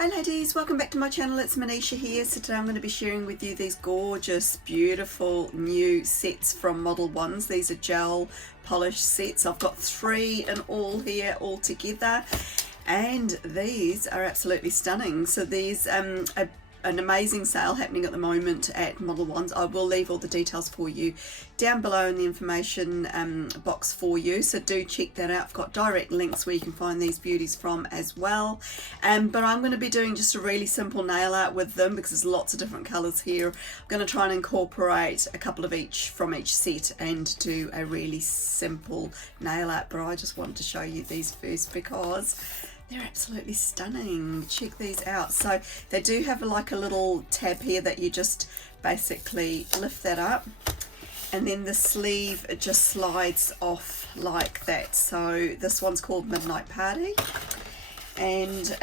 Hi ladies, welcome back to my channel. It's Manisha here. So today I'm going to be sharing with you these gorgeous, beautiful new sets from Modelones. These are gel polish sets. I've got 3 in all here all together, and these are absolutely stunning. So these an amazing sale happening at the moment at Modelones. I will leave all the details for you down below in the information box for you, so do check that out. I've got direct links where you can find these beauties from as well. But I'm going to be doing just a really simple nail art with them because there's lots of different colours here. I'm going to try and incorporate a couple of each from each set and do a really simple nail art, but I just wanted to show you these first because they're absolutely stunning. Check these out. So they do have like a little tab here that you just basically lift that up, and then the sleeve just slides off like that. So this one's called Midnight Party, and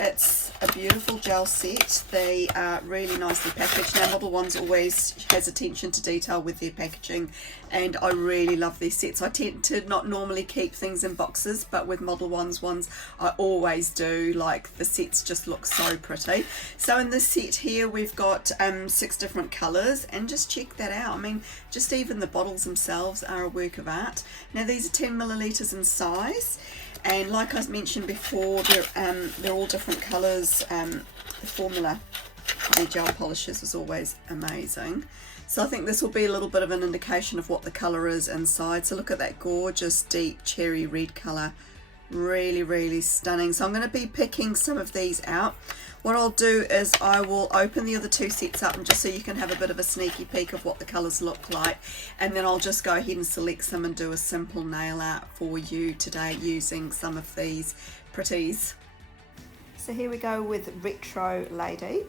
it's a beautiful gel set. They are really nicely packaged. Now Modelones always has attention to detail with their packaging, and I really love these sets. I tend to not normally keep things in boxes, but with Modelones ones I always do. Like, the sets just look so pretty. So in this set here we've got 6 different colours, and just check that out. I mean, just even the bottles themselves are a work of art. Now these are 10 millilitres in size, and like I mentioned before, they're all different colours. The formula for the gel polishes is always amazing. So I think this will be a little bit of an indication of what the colour is inside. So look at that gorgeous deep cherry red colour. Really, really stunning. So I'm going to be picking some of these out. What I'll do is I will open the other 2 sets up, and just so you can have a bit of a sneaky peek of what the colours look like, and then I'll just go ahead and select some and do a simple nail art for you today using some of these pretties. So here we go with Retro Lady.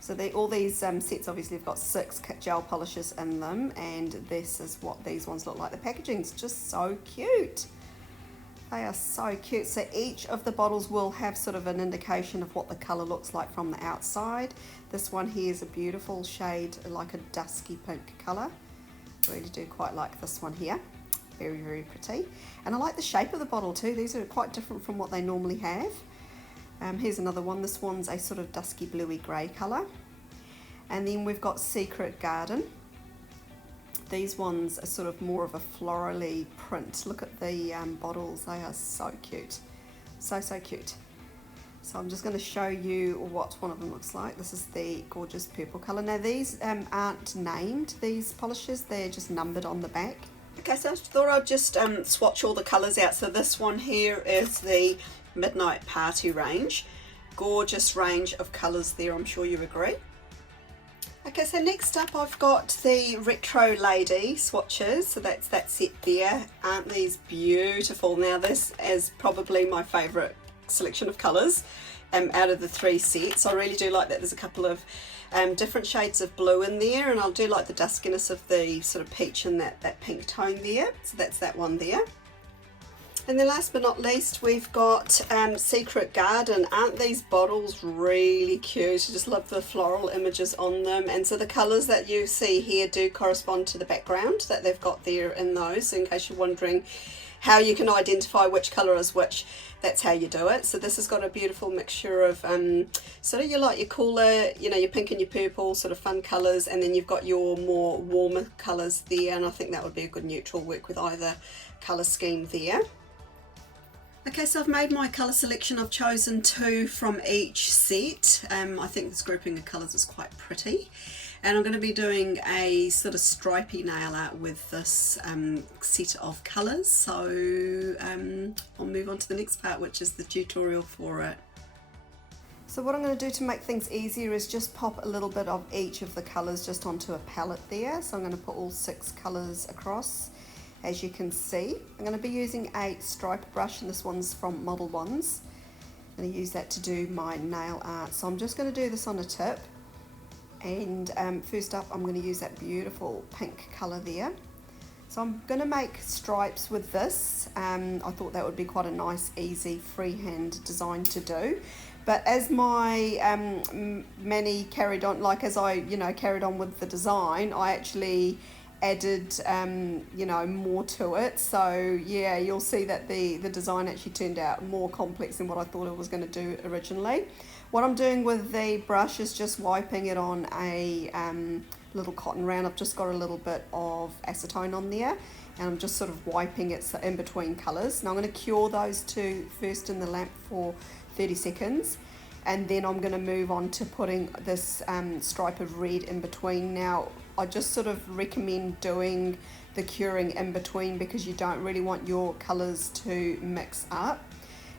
So all these sets obviously have got 6 gel polishes in them, and this is what these ones look like. The packaging's just so cute. They are so cute. So each of the bottles will have sort of an indication of what the colour looks like from the outside. This one here is a beautiful shade, like a dusky pink colour. I really do quite like this one here. Very, very pretty. And I like the shape of the bottle too. These are quite different from what they normally have. Here's another one. This one's a sort of dusky bluey grey colour. And then we've got Secret Garden. These ones are sort of more of a florally print. Look at the bottles. They are so cute. So, so cute. So I'm just going to show you what one of them looks like. This is the gorgeous purple colour. Now these aren't named, these polishes. They're just numbered on the back. Okay, so I thought I'd just swatch all the colours out. So this one here is the Midnight Party range. Gorgeous range of colours there, I'm sure you agree. Okay, so next up I've got the Retro Lady swatches. So that's that set there. Aren't these beautiful? Now this is probably my favourite selection of colours out of the 3 sets. I really do like that there's a couple of different shades of blue in there, and I do like the duskiness of the sort of peach and that pink tone there. So that's that one there. And then last but not least, we've got Secret Garden. Aren't these bottles really cute? I just love the floral images on them. And so the colours that you see here do correspond to the background that they've got there in those. So in case you're wondering how you can identify which colour is which, that's how you do it. So this has got a beautiful mixture of sort of your cooler, your pink and your purple sort of fun colours, and then you've got your more warmer colours there, and I think that would be a good neutral, work with either colour scheme there. Okay, so I've made my colour selection. I've chosen 2 from each set. I think this grouping of colours is quite pretty. And I'm going to be doing a sort of stripy nail art with this set of colours. So I'll move on to the next part, which is the tutorial for it. So what I'm going to do to make things easier is just pop a little bit of each of the colours just onto a palette there. So I'm going to put all 6 colours across. As you can see, I'm going to be using a stripe brush, and this one's from Modelones. I'm going to use that to do my nail art. So I'm just going to do this on a tip, and first up I'm going to use that beautiful pink colour there. So I'm going to make stripes with this. I thought that would be quite a nice, easy, freehand design to do. But as my Mani carried on, like as I carried on with the design, I actually added you know, more to it. So yeah, you'll see that the design actually turned out more complex than what I thought it was going to do originally. What I'm doing with the brush is just wiping it on a little cotton round. I've just got a little bit of acetone on there, and I'm just sort of wiping it in between colours. Now I'm going to cure those two first in the lamp for 30 seconds, and then I'm going to move on to putting this stripe of red in between. Now I just sort of recommend doing the curing in between because you don't really want your colours to mix up.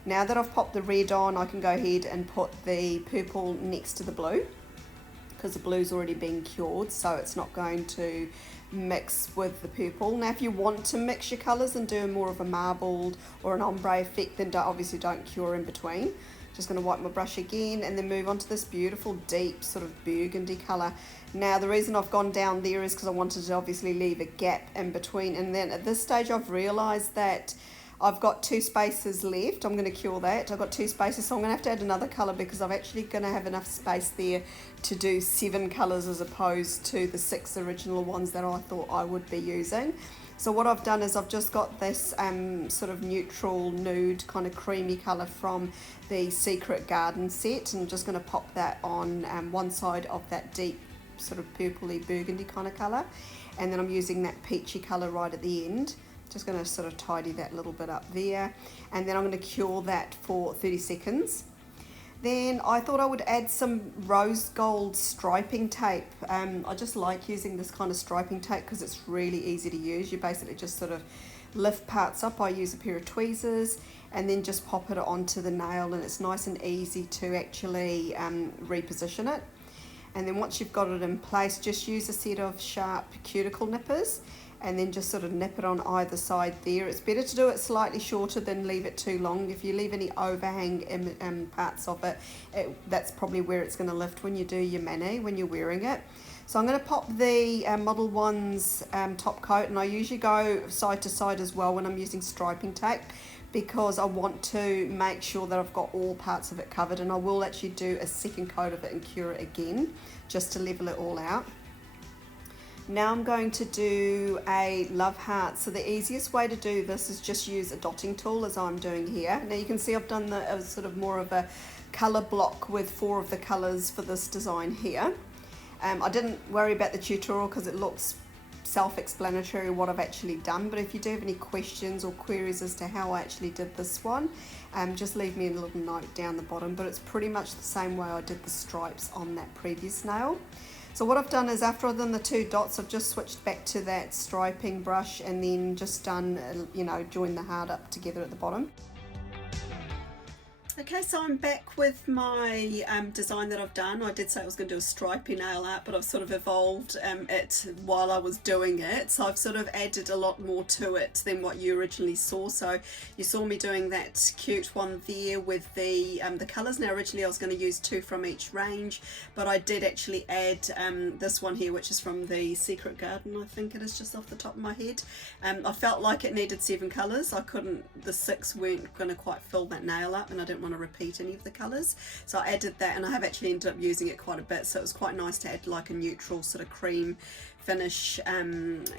Now that I've popped the red on, I can go ahead and put the purple next to the blue, because the blue's already been cured, so it's not going to mix with the purple. Now if you want to mix your colours and do more of a marbled or an ombre effect, then obviously don't cure in between. Just going to wipe my brush again and then move on to this beautiful deep sort of burgundy colour. Now the reason I've gone down there is because I wanted to obviously leave a gap in between, and then at this stage I've realised that I've got 2 spaces left. I'm going to cure that. I've got 2 spaces, so I'm going to have to add another colour because I'm actually going to have enough space there to do 7 colours as opposed to the 6 original ones that I thought I would be using. So what I've done is I've just got this sort of neutral nude kind of creamy colour from the Secret Garden set, and I'm just going to pop that on one side of that deep sort of purpley burgundy kind of colour, and then I'm using that peachy colour right at the end. Just going to sort of tidy that little bit up there, and then I'm going to cure that for 30 seconds. Then I thought I would add some rose gold striping tape. I just like using this kind of striping tape because it's really easy to use. You basically just sort of lift parts up. I use a pair of tweezers and then just pop it onto the nail, and it's nice and easy to actually reposition it. And then once you've got it in place, just use a set of sharp cuticle nippers and then just sort of nip it on either side there. It's better to do it slightly shorter than leave it too long. If you leave any overhang parts of it, that's probably where it's going to lift when you do your mani, when you're wearing it. So I'm going to pop the Modelones top coat, and I usually go side to side as well when I'm using striping tape because I want to make sure that I've got all parts of it covered, and I will actually do a second coat of it and cure it again just to level it all out. Now I'm going to do a love heart. So the easiest way to do this is just use a dotting tool as I'm doing here. Now you can see I've done the sort of more of a colour block with 4 of the colours for this design here. I didn't worry about the tutorial because it looks self-explanatory what I've actually done, but if you do have any questions or queries as to how I actually did this one, just leave me a little note down the bottom, but it's pretty much the same way I did the stripes on that previous nail. So what I've done is after I've done the 2 dots, I've just switched back to that striping brush and then just done, you know, join the heart up together at the bottom. Okay, so I'm back with my design that I've done. I did say I was going to do a stripy nail art, but I've sort of evolved it while I was doing it. So I've sort of added a lot more to it than what you originally saw. So you saw me doing that cute one there with the colours. Now originally I was going to use 2 from each range, but I did actually add this one here, which is from the Secret Garden, I think it is, just off the top of my head. I felt like it needed 7 colours. I couldn't, the 6 weren't going to quite fill that nail up, and I didn't want to repeat any of the colours, so I added that, and I have actually ended up using it quite a bit, so it was quite nice to add like a neutral sort of cream finish,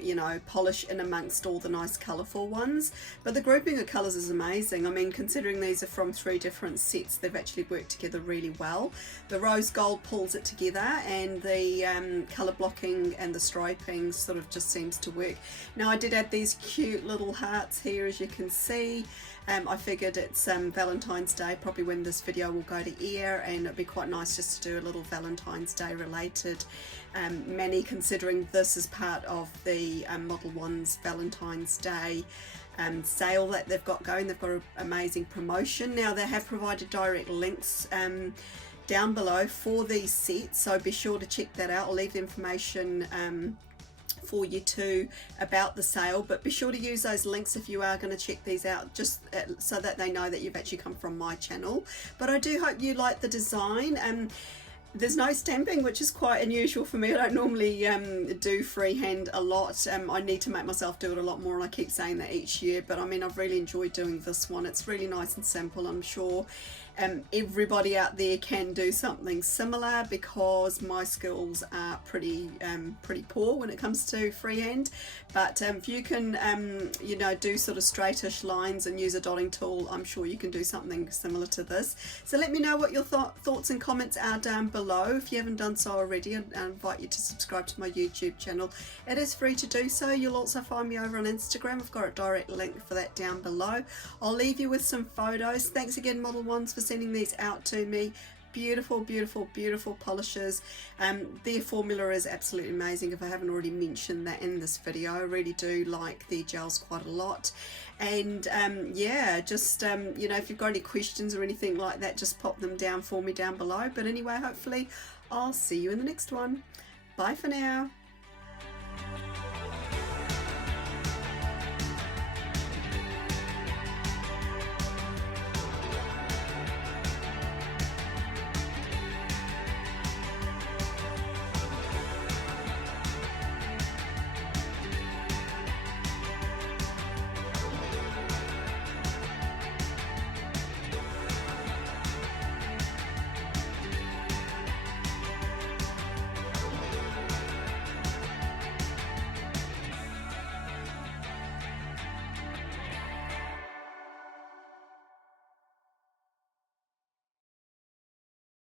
you know, polish in amongst all the nice colourful ones. But the grouping of colours is amazing. I mean, considering these are from 3 different sets, they've actually worked together really well. The rose gold pulls it together, and the colour blocking and the striping sort of just seems to work. Now I did add these cute little hearts here, as you can see. I figured it's Valentine's Day, probably when this video will go to air, and it'd be quite nice just to do a little Valentine's Day related mani, considering this is part of the Modelones Valentine's Day sale that they've got going. They've got an amazing promotion. Now they have provided direct links down below for these sets, so be sure to check that out. I'll leave the information for you too about the sale, but be sure to use those links if you are going to check these out, just so that they know that you've actually come from my channel. But I do hope you like the design. There's no stamping, which is quite unusual for me. I don't normally do freehand a lot. I need to make myself do it a lot more, and I keep saying that each year, but I mean, I've really enjoyed doing this one. It's really nice and simple. I'm sure everybody out there can do something similar, because my skills are pretty poor when it comes to freehand. But if you can you know, do sort of straightish lines and use a dotting tool, I'm sure you can do something similar to this. So let me know what your thoughts and comments are down below. If you haven't done so already, I invite you to subscribe to my YouTube channel. It is free to do so. You'll also find me over on Instagram. I've got a direct link for that down below. I'll leave you with some photos. Thanks again, Model Ones, for sending these out to me. Beautiful, beautiful, beautiful polishes. Their formula is absolutely amazing. If I haven't already mentioned that in this video, I really do like their gels quite a lot. And yeah, just you know, if you've got any questions or anything like that, just pop them down for me down below. But anyway, hopefully I'll see you in the next one. Bye for now.